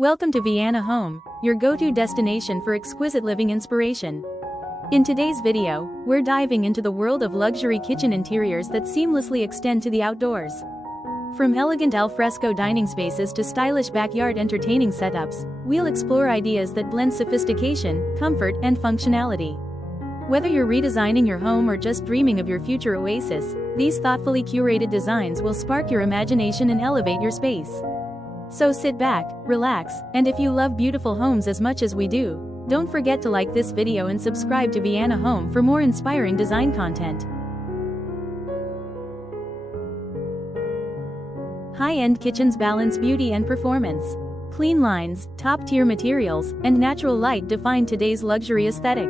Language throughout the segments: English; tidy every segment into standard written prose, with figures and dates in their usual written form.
Welcome to Vienna Home, your go-to destination for exquisite living inspiration. In today's video, we're diving into the world of luxury kitchen interiors that seamlessly extend to the outdoors. From elegant alfresco dining spaces to stylish backyard entertaining setups, we'll explore ideas that blend sophistication, comfort, and functionality. Whether you're redesigning your home or just dreaming of your future oasis, these thoughtfully curated designs will spark your imagination and elevate your space. So sit back, relax, and if you love beautiful homes as much as we do, don't forget to like this video and subscribe to Vienna Home for more inspiring design content. High-end kitchens balance beauty and performance. Clean lines, top-tier materials, and natural light define today's luxury aesthetic.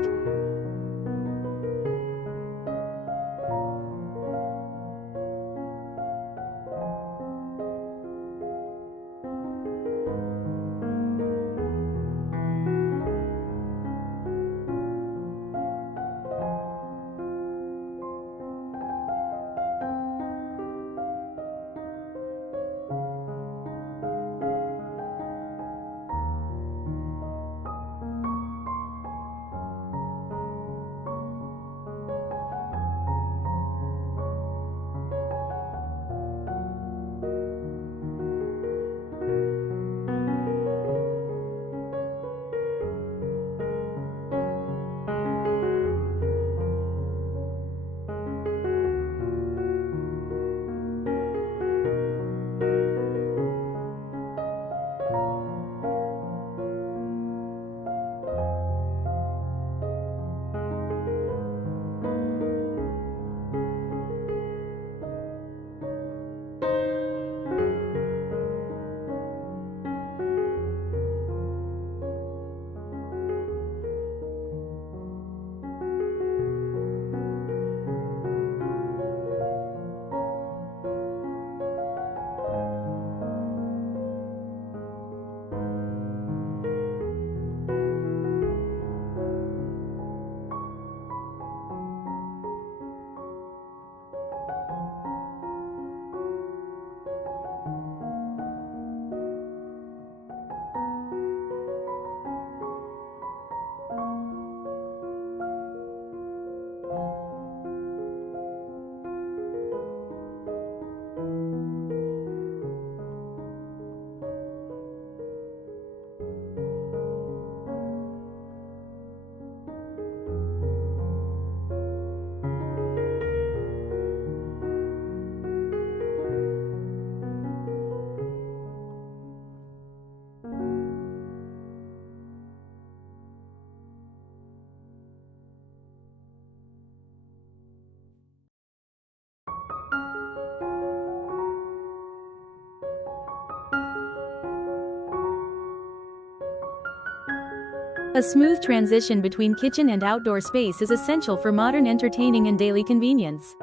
A smooth transition between kitchen and outdoor space is essential for modern entertaining and daily convenience.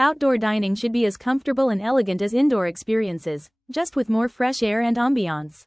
Outdoor dining should be as comfortable and elegant as indoor experiences, just with more fresh air and ambiance.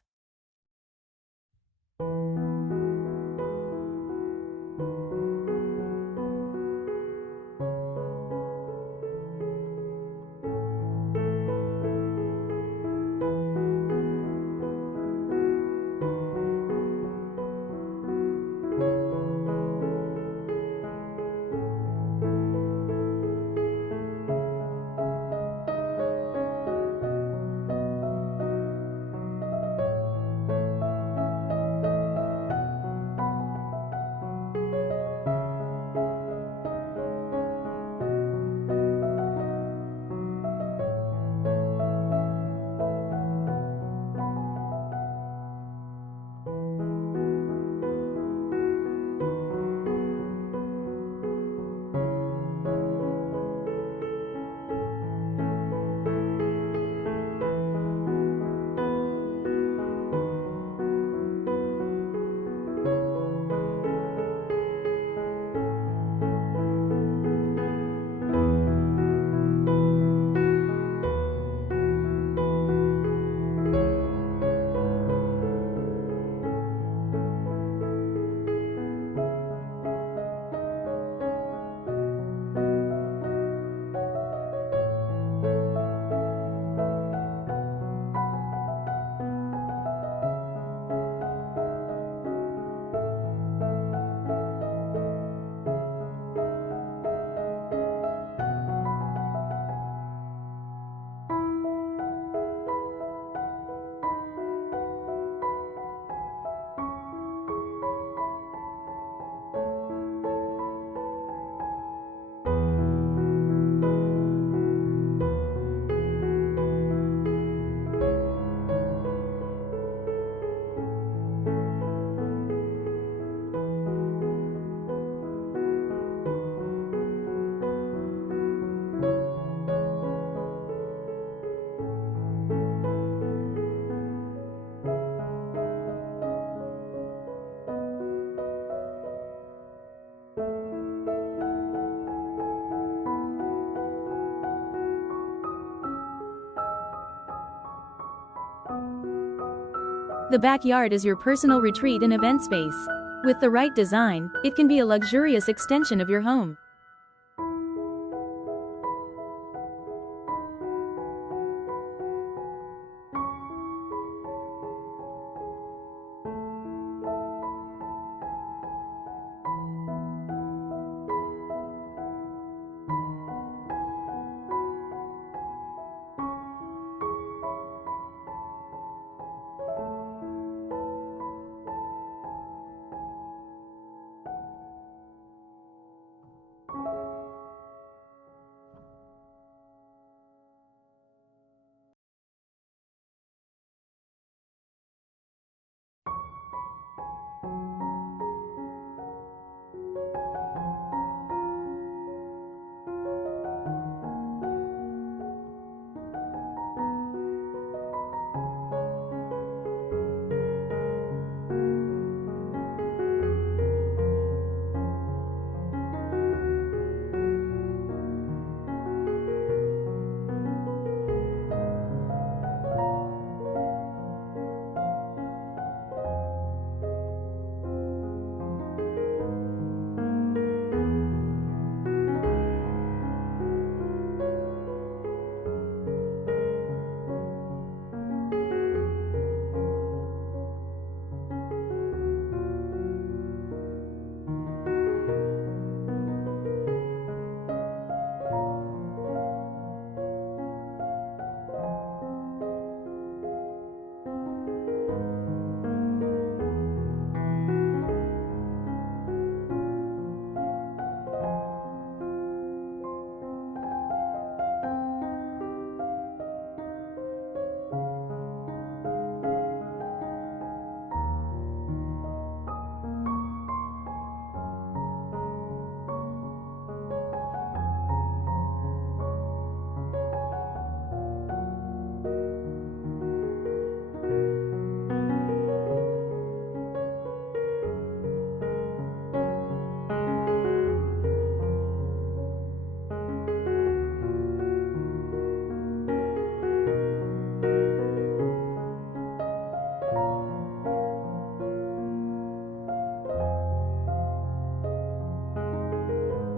The backyard is your personal retreat and event space. With the right design, it can be a luxurious extension of your home.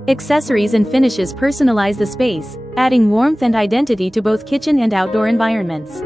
Accessories and finishes personalize the space, adding warmth and identity to both kitchen and outdoor environments.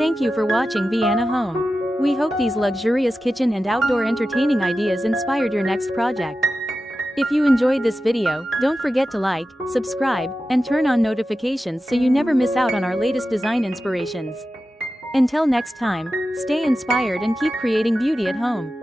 Thank you for watching Vienna Home. We hope these luxurious kitchen and outdoor entertaining ideas inspired your next project. If you enjoyed this video, don't forget to like, subscribe, and turn on notifications so you never miss out on our latest design inspirations. Until next time, stay inspired and keep creating beauty at home.